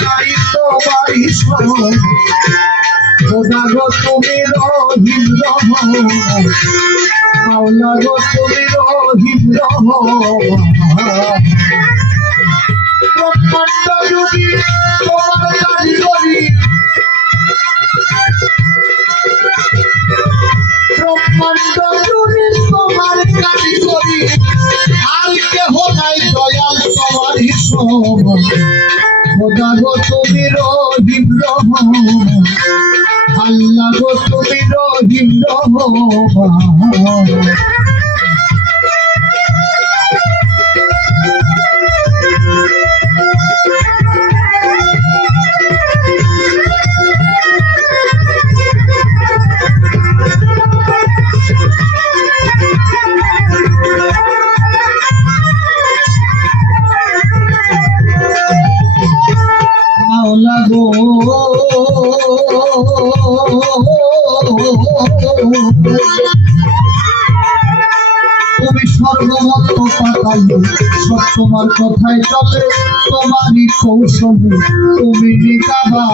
নাই তোমারই সমান খোদা গো তুমি রহিম রহমান মাওলা গো তুমি রহিম রহমান ব্রহ্মাণ্ড যদি তোমার কারিগরি ব্রহ্মাণ্ড যদি তোমার কারিগরি আর কেহ নাই দয়াল তোমারই সমান খোদা গো তুমি রহিম রহমান আল্লাহ গো তুমি রহিম রহমান মাওলা গো তুমি সর্বমত পাতাল সব তোমার কথায় চলে তোমারই কৌশলে তুমি নিকাবা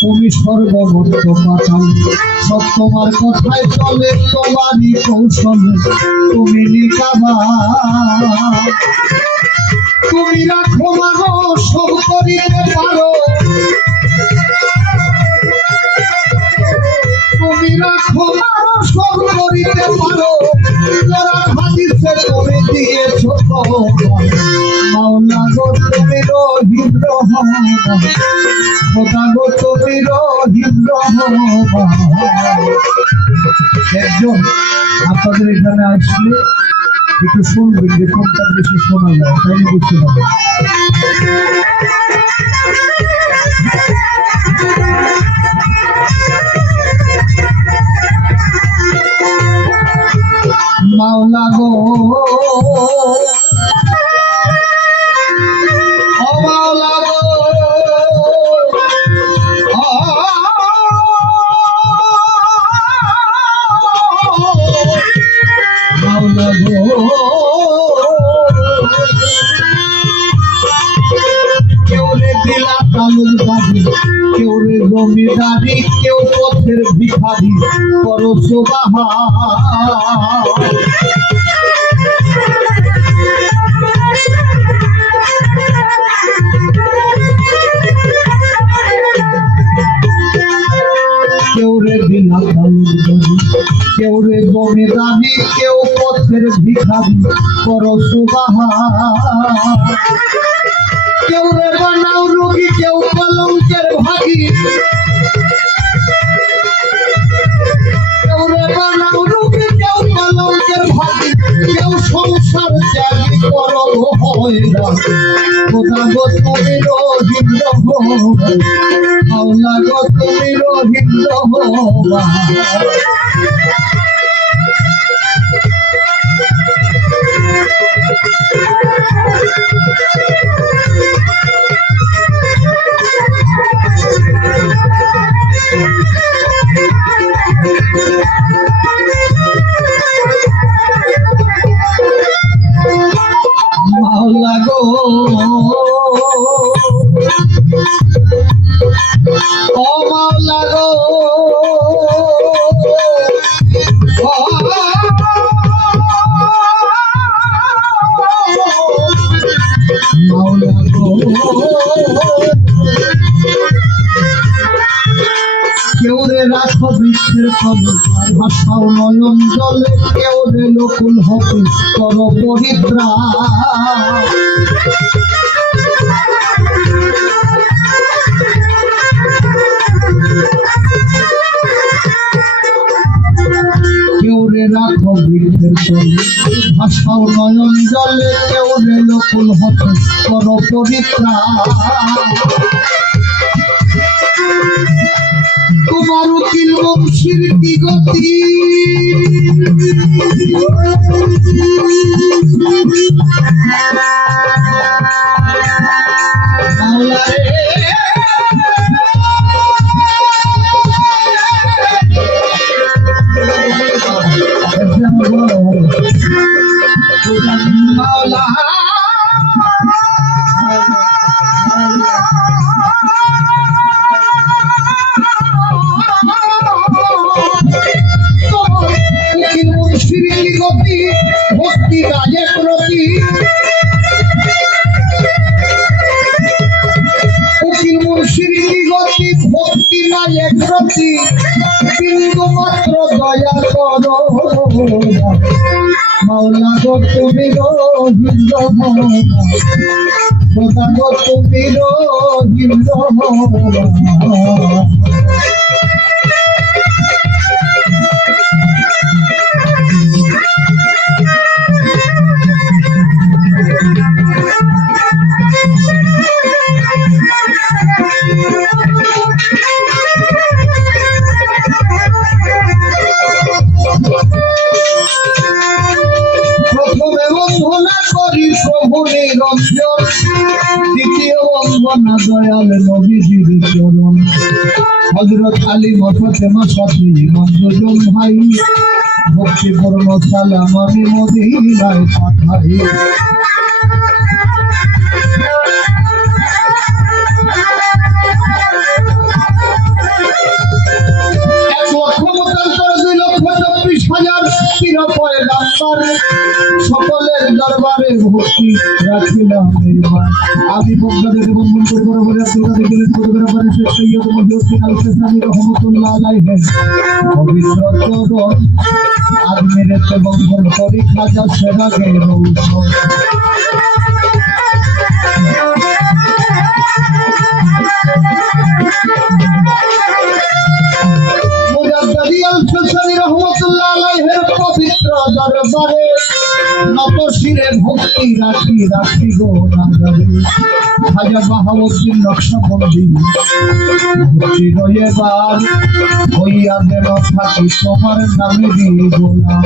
তুমি সর্বমত পাতাল সব তোমার কথায় চলে তোমারই কৌশলে তুমি নিকাবা তুমি রাখো মানুষ সব করিতে পারো তুমি রাখো মানুষ সব করিতে পারো যারা হাদিসে তুমি দিয়েছো মাওলা গো তুমি রহিম রহমান খোদা গো তুমি রহিম রহমান একজন আপনাদের এখানে আসলে একটু শুনবেন যে কোনটা বেশি শোনা যায় তাই বুঝতে পারবেন মাওলা গো ও মাওলা গো মাওলা গো কেউ রে দিলা তালুকদারি কেউ রে জমিদারি কেউ পথের ভিখারি করো সুবহান কেউ রে দিলা তালুকদারি কেউ রে জমিদারি কেউ পথের ভিখারি করো সুবহান কেউ রে বানাও রোগী কেউ কলঙ্কের ভাগী কেউ রে বানাও রোগী কেউ কলঙ্কের ভাগী কেউ সংসার ত্যাগী করো হয়রান খোদা গো তুমি রহিম রহমান মাওলা গো তুমি রহিম রহমান মাওলা গো ও মাওলা গো মাওলা গো কেউ রে রাখো বৃক্ষের কবর আর ভাষাও নয়ন জলে কেউ রে লোকুল হতে কর পরিত্রাণ কেউ রে রাখো বৃক্ষের তলে ভাষাও নয়ন জলে কেউ রে লোকুল হতে কর পরিত্রাণ তোমার উকিল বংশীর কি গতি নাই এক প্রতি বিন্দু মাত্র দয়া করো মাওলা গো তুমি রহিম রহমান খোদা গো তুমি রহিম রহমান প্রথমে বন্ধনা করি প্রভু নিরঞ্জন দ্বিতীয় বন্ধনা দয়াল নবীজির চরণ হযরত আলী ফাতেমা সাথী মঞ্জুজন ভাই ভক্তিপূর্ণ সালাম আমি মদিনায় পাঠাই সকলের দরবারে ভক্তি রাখিলাম এইবার আমি বন্ধুদের বন্ধন করে বরাবর আব্দুল গেলেন করে বরাবর শেখ সৈয়দ মহিউদ্দিন আল কাসামি রহমাতুল্লাহ আলাইহি পবিত্র চরণ আজমিরেতে বন্ধন করি খাজা সেরাগে রৌশন পবিত্র দরবারে নত শিরে ভক্তি রাখি রাখি গো নাগারে খাজা বাহাউদ্দিন নকশবন্দি ভক্তি রয়েবার হইয়া যেন থাকি তোমার নামে গোলাম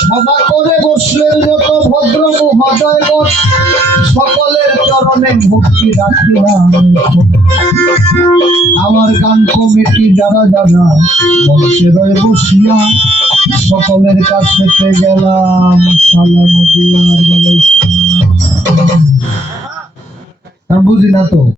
সভা করে বসলেন যত ভদ্র মহোদয়গণ সকলের চরণে ভক্তি রাখিলাম আমার গান কমিটি যারা যারা মঞ্চে রয়ে বসিয়া সকলের কাছে গেলাম সালাম দিয়া বুঝি না তো।